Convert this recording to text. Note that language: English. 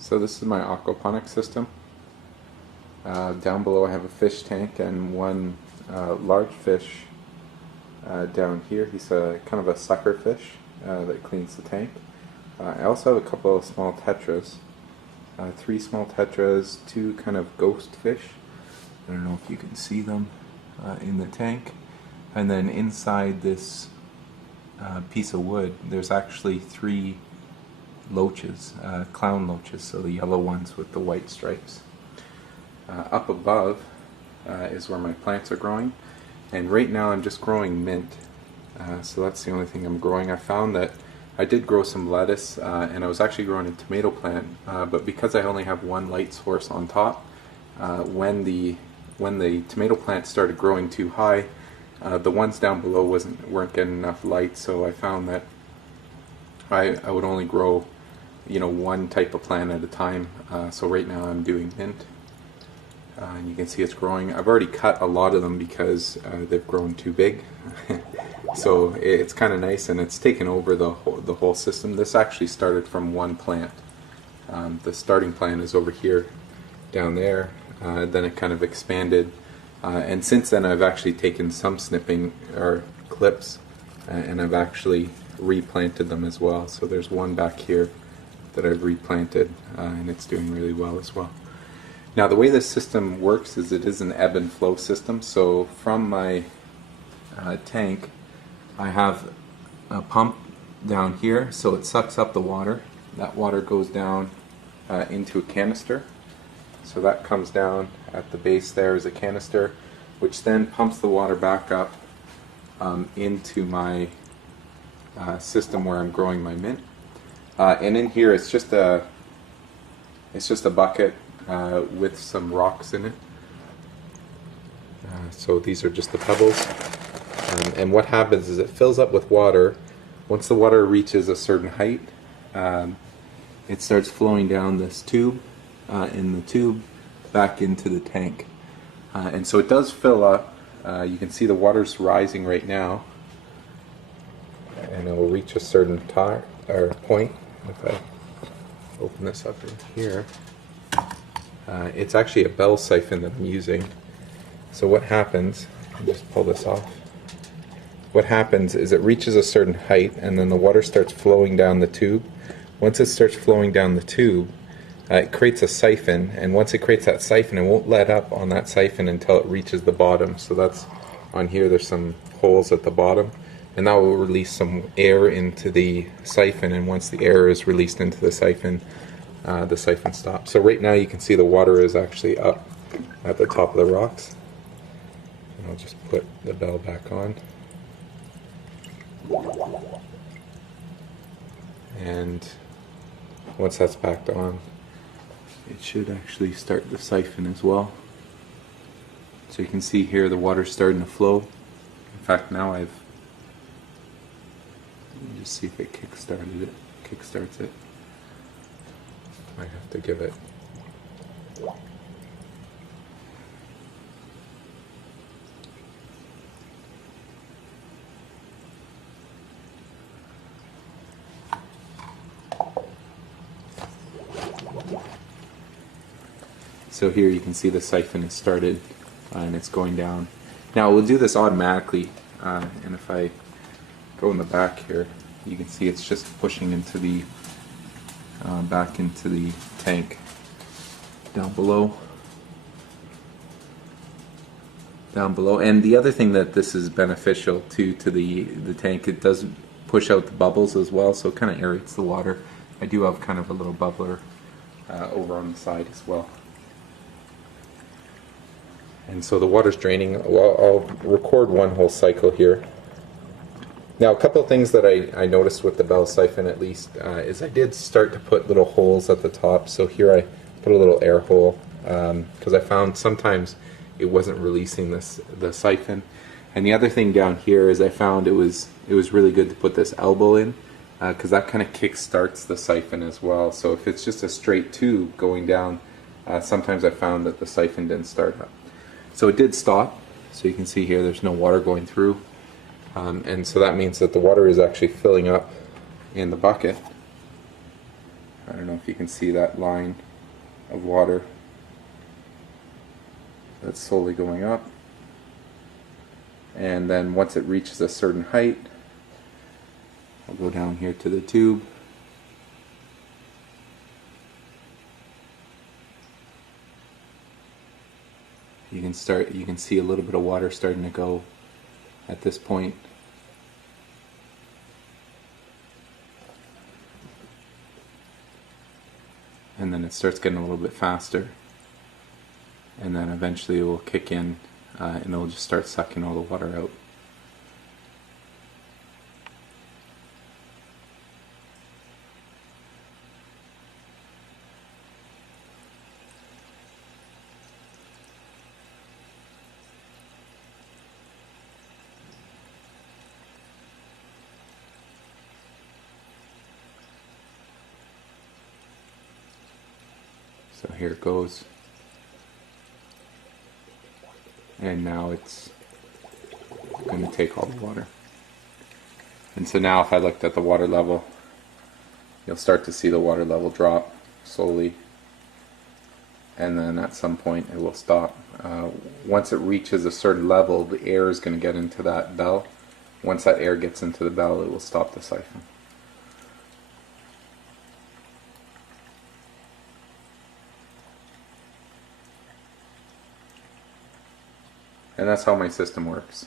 So this is my aquaponics system. Down below I have a fish tank and one large fish down here. He's kind of a sucker fish that cleans the tank. I also have a couple of small tetras. 3 small tetras, 2 kind of ghost fish. I don't know if you can see them in the tank. And then inside this piece of wood there's actually 3 loaches, clown loaches, so the yellow ones with the white stripes. Up above is where my plants are growing, and right now I'm just growing mint, so that's the only thing I'm growing. I found that I did grow some lettuce, and I was actually growing a tomato plant, but because I only have one light source on top, when the tomato plant started growing too high, the ones down below weren't getting enough light, so I found that I would only grow, one type of plant at a time. So right now I'm doing mint, and you can see it's growing. I've already cut a lot of them because they've grown too big. So it's kind of nice, and it's taken over the whole system. This actually started from one plant. The starting plant is over here, down there. Then it kind of expanded, and since then I've actually taken some snipping or clips, and I've actually replanted them as well. So there's one back here that I've replanted, and it's doing really well as well. Now the way this system works is it is an ebb and flow system. So from my tank I have a pump down here, so it sucks up the water. That water goes down into a canister. So that comes down at the base. There is a canister which then pumps the water back up into my system where I'm growing my mint, and in here it's just a bucket with some rocks in it. So these are just the pebbles, and what happens is it fills up with water. Once the water reaches a certain height, it starts flowing down this tube, in the tube back into the tank, and so it does fill up. You can see the water's rising right now, and it will reach a certain point. If I open this up in here, it's actually a bell siphon that I'm using. So what happens, let me just pull this off. What happens is it reaches a certain height, and then the water starts flowing down the tube. Once it starts flowing down the tube, it creates a siphon, and once it creates that siphon, it won't let up on that siphon until it reaches the bottom. So that's on here. There's some holes at the bottom, and that will release some air into the siphon, and once the air is released into the siphon stops. So right now you can see the water is actually up at the top of the rocks. And I'll just put the bell back on. And once that's back on, it should actually start the siphon as well. So you can see here the water's starting to flow. In fact, now let me just see if it kickstarts it. Might have to give it. So here you can see the siphon has started, and it's going down. Now we'll do this automatically, and if I go in the back here, you can see it's just pushing into the back into the tank down below. And the other thing that this is beneficial to the tank, it does push out the bubbles as well, so it kind of aerates the water. I do have kind of a little bubbler over on the side as well. And so the water's draining. Well, I'll record one whole cycle here. Now, a couple of things that I noticed with the bell siphon, at least, is I did start to put little holes at the top. So here I put a little air hole, because I found sometimes it wasn't releasing the siphon. And the other thing down here is I found it was really good to put this elbow in, because that kind of kick starts the siphon as well. So if it's just a straight tube going down, sometimes I found that the siphon didn't start up. So it did stop, so you can see here there's no water going through, and so that means that the water is actually filling up in the bucket, I don't know if you can see that line of water that's slowly going up. And then once it reaches a certain height, I'll go down here to the tube. You can see a little bit of water starting to go at this point. And then it starts getting a little bit faster. And then eventually it will kick in and it'll just start sucking all the water out. So here it goes. And now it's going to take all the water. And so now if I looked at the water level, you'll start to see the water level drop slowly. And then at some point it will stop. Once it reaches a certain level, the air is going to get into that bell. Once that air gets into the bell, it will stop the siphon. And that's how my system works.